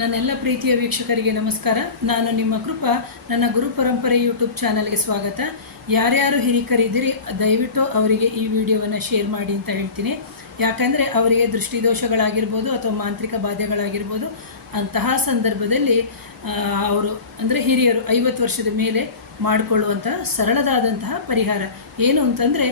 ನನ್ನೆಲ್ಲ ಪ್ರೀತಿಯ ವೀಕ್ಷಕರಿಗೆ ನಮಸ್ಕಾರ. ನಾನು ನಿಮ್ಮ ಕೃಪಾ. ನನ್ನ ಗುರು ಪರಂಪರೆ ಯೂಟ್ಯೂಬ್ ಚಾನಲ್ಗೆ ಸ್ವಾಗತ. ಯಾರ್ಯಾರು ಹಿರಿಕರಿದ್ದೀರಿ ದಯವಿಟ್ಟು ಅವರಿಗೆ ಈ ವಿಡಿಯೋವನ್ನು ಶೇರ್ ಮಾಡಿ ಅಂತ ಹೇಳ್ತೀನಿ. ಯಾಕಂದರೆ ಅವರಿಗೆ ದೃಷ್ಟಿದೋಷಗಳಾಗಿರ್ಬೋದು ಅಥವಾ ಮಾಂತ್ರಿಕ ಬಾಧೆಗಳಾಗಿರ್ಬೋದು, ಅಂತಹ ಸಂದರ್ಭದಲ್ಲಿ ಅವರು ಅಂದರೆ ಹಿರಿಯರು 50 ವರ್ಷದ ಮೇಲೆ ಮಾಡಿಕೊಳ್ಳುವಂಥ ಸರಳದಾದಂತಹ ಪರಿಹಾರ ಏನು ಅಂತಂದರೆ,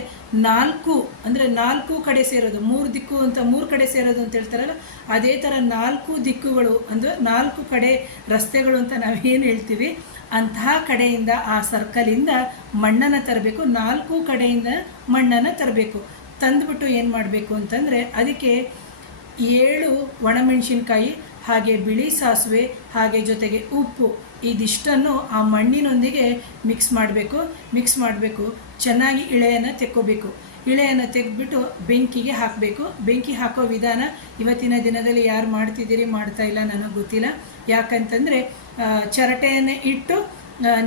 ನಾಲ್ಕು ಕಡೆ ಸೇರೋದು, 3 ದಿಕ್ಕು ಅಂತ 3 ಕಡೆ ಸೇರೋದು ಅಂತ ಹೇಳ್ತಾರಲ್ಲ, ಅದೇ ಥರ 4 ದಿಕ್ಕುಗಳು ಅಂದರೆ 4 ಕಡೆ ರಸ್ತೆಗಳು ಅಂತ ನಾವೇನು ಹೇಳ್ತೀವಿ, ಅಂತಹ ಕಡೆಯಿಂದ ಆ ಸರ್ಕಲಿಂದ ಮಣ್ಣನ್ನು ತರಬೇಕು. 4 ಕಡೆಯಿಂದ ಮಣ್ಣನ್ನು ತರಬೇಕು. ತಂದುಬಿಟ್ಟು ಏನು ಮಾಡಬೇಕು ಅಂತಂದರೆ, ಅದಕ್ಕೆ 7 ಒಣಮೆಣಸಿನ್ಕಾಯಿ, ಹಾಗೆ ಬಿಳಿ ಸಾಸಿವೆ, ಹಾಗೆ ಜೊತೆಗೆ ಉಪ್ಪು, ಇದಿಷ್ಟನ್ನು ಆ ಮಣ್ಣಿನೊಂದಿಗೆ ಮಿಕ್ಸ್ ಮಾಡಬೇಕು. ಚೆನ್ನಾಗಿ ಇಳೆಯನ್ನು ತೆಕ್ಕೋಬೇಕು. ಇಳೆಯನ್ನು ತೆಗೆದ್ಬಿಟ್ಟು ಬೆಂಕಿಗೆ ಹಾಕಬೇಕು. ಬೆಂಕಿ ಹಾಕೋ ವಿಧಾನ ಇವತ್ತಿನ ದಿನದಲ್ಲಿ ಯಾರು ಮಾಡ್ತಿದ್ದೀರಿ, ಮಾಡ್ತಾ ಇಲ್ಲ ನನಗೆ ಗೊತ್ತಿಲ್ಲ. ಯಾಕಂತಂದರೆ ಚರಟೆಯನ್ನು ಇಟ್ಟು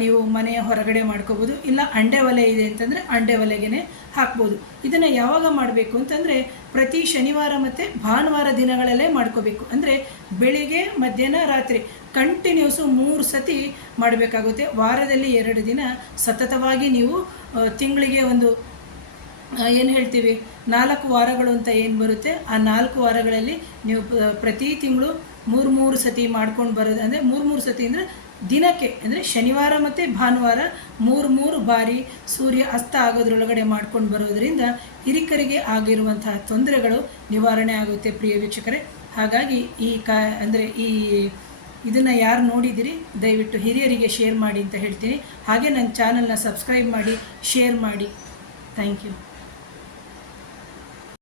ನೀವು ಮನೆಯ ಹೊರಗಡೆ ಮಾಡ್ಕೋಬೋದು, ಇಲ್ಲ ಅಂಡೆ ಒಲೆ ಇದೆ ಅಂತಂದರೆ ಅಂಡೆ ಒಲೆಗೆ ಹಾಕ್ಬೋದು. ಇದನ್ನು ಯಾವಾಗ ಮಾಡಬೇಕು ಅಂತಂದರೆ, ಪ್ರತಿ ಶನಿವಾರ ಮತ್ತು ಭಾನುವಾರ ದಿನಗಳಲ್ಲೇ ಮಾಡ್ಕೋಬೇಕು. ಅಂದರೆ ಬೆಳಿಗ್ಗೆ, ಮಧ್ಯಾಹ್ನ, ರಾತ್ರಿ ಕಂಟಿನ್ಯೂಸು 3 ಸತಿ ಮಾಡಬೇಕಾಗುತ್ತೆ. ವಾರದಲ್ಲಿ 2 ದಿನ ಸತತವಾಗಿ ನೀವು ತಿಂಗಳಿಗೆ ಒಂದು ಏನು ಹೇಳ್ತೀವಿ 4 ವಾರಗಳು ಅಂತ ಏನು ಬರುತ್ತೆ, ಆ 4 ವಾರಗಳಲ್ಲಿ ನೀವು ಪ್ರತಿ ತಿಂಗಳು 3 ಸತಿ ಮಾಡ್ಕೊಂಡು ಬರೋದು. ಅಂದರೆ 3 ಸತಿ ಅಂದರೆ ದಿನಕ್ಕೆ, ಅಂದರೆ ಶನಿವಾರ ಮತ್ತು ಭಾನುವಾರ 3 ಬಾರಿ ಸೂರ್ಯ ಅಸ್ತ ಆಗೋದ್ರೊಳಗಡೆ ಮಾಡ್ಕೊಂಡು ಬರೋದರಿಂದ ಹಿರಿಕರಿಗೆ ಆಗಿರುವಂತಹ ತೊಂದರೆಗಳು ನಿವಾರಣೆ ಆಗುತ್ತೆ ಪ್ರಿಯ ವೀಕ್ಷಕರೇ. ಹಾಗಾಗಿ ಇದನ್ನು ಯಾರು ನೋಡಿದಿರಿ ದಯವಿಟ್ಟು ಹಿರಿಯರಿಗೆ ಶೇರ್ ಮಾಡಿ ಅಂತ ಹೇಳ್ತೀನಿ. ಹಾಗೆ ನನ್ನ ಚಾನಲ್ನ ಸಬ್ಸ್ಕ್ರೈಬ್ ಮಾಡಿ, ಶೇರ್ ಮಾಡಿ. Thank you.